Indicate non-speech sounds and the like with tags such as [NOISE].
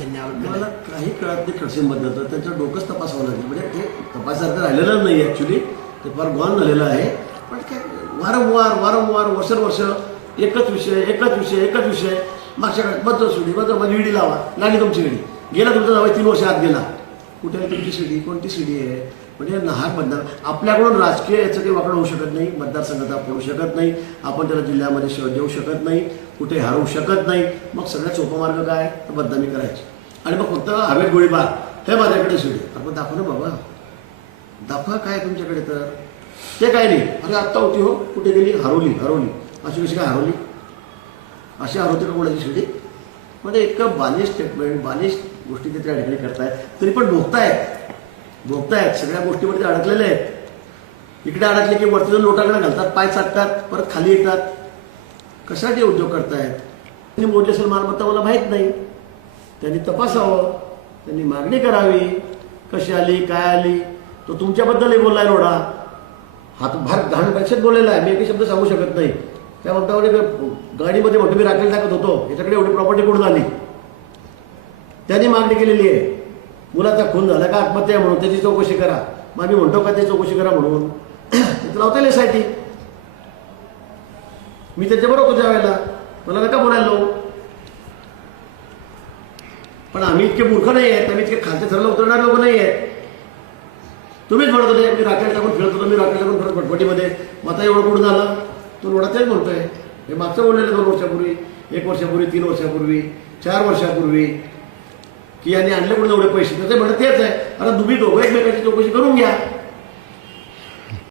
मला काही कळत नाही खडसेंबद्दल तर त्यांचं डोकंच तपासावं लागेल. म्हणजे ते तपासासारखं राहिलेलं नाही ॲक्च्युली ते फार गॉन झालेलं आहे. पण काय वारंवार वारंवार वर्षानुवर्ष एकच विषय एकच विषय एकच विषय. मागच्या काळात बद्दल सुडी बद्दल माझी विडी लावा. लागली तुमची विडी गेला तुमचा जावं तीन वर्ष आत गेला. कुठे आहे तुमची शिडी कोणती शिडी आहे? म्हणजे लहान मतदार आपल्याकडून राजकीय याचं काही वाकडं होऊ शकत नाही मतदारसंघात आपण शकत नाही आपण त्याला जिल्ह्यामध्ये शेवट देऊ शकत नाही कुठे हरवू शकत नाही मग सगळ्यात सोपा मार्ग काय? तर बदनामी करायची. आणि मग फक्त हवेत गोळीबार हे माझ्याकडे शिडी आपण दाखव ना बाबा. दाखवा काय तुमच्याकडे तर. ते काय नाही. अरे आत्ता होती हो कुठे गेली? हरवली हरवली. अशी कशी काय हरवली? अशी हरवते का कोणाची शिडी म्हणजे इतकं बालिश स्टेटमेंट बालिश गोष्टी ते त्या ठिकाणी करतायत. तरी पण भोगतायत. भोगतायत सगळ्या गोष्टीवरती अडकलेले आहेत. इकडे अडकले की वरती जाऊन लोटाकडे घालतात पाय चाटतात परत खाली येतात. कशासाठी उद्योग करतायत? त्यांनी मोठी असेल मालमत्ता मला माहीत नाही. त्यांनी तपासावं त्यांनी मागणी करावी. कशी आली काय आली तो तुमच्याबद्दलही बोललाय लोढा हा तर घाण भाषेत बोललेला आहे? मी एकही शब्द सांगू शकत नाही. त्या म्हणता म्हणजे गाडीमध्ये म्हणतो मी राखेल टाकत होतो. याच्याकडे एवढी प्रॉपर्टी कुठून आली त्यांनी मागणी केलेली आहे. मुलाचा खून झाला का आत्महत्या आहे म्हणून त्याची चौकशी करा. मग आम्ही म्हणतो का ते चौकशी करा म्हणून. [COUGHS] तिथं लावता येईल साठी मी त्याच्याबरोबर होतो त्यावेळेला मला नका बोलायला पण आम्ही इतके मूर्ख नाही आहेत आम्ही इतके खालच्या थरला उतरणारे लोक नाही आहेत. तुम्हीच म्हणत होते मी राखेड टाकून फिरत होतो मी राखेड टाकून फिरत फटफटीमध्ये मग आता एवढं कुठं झालं? तो लोढा तेच म्हणतोय हे मागचं बोललेलं दोन वर्षापूर्वी एक वर्षापूर्वी तीन वर्षापूर्वी चार वर्षापूर्वी. की यांनी आणले कुठे एवढे पैसे. तर ते म्हणत तेच आहे. आता तुम्ही दोघं एकमेकांची चौकशी करून घ्या.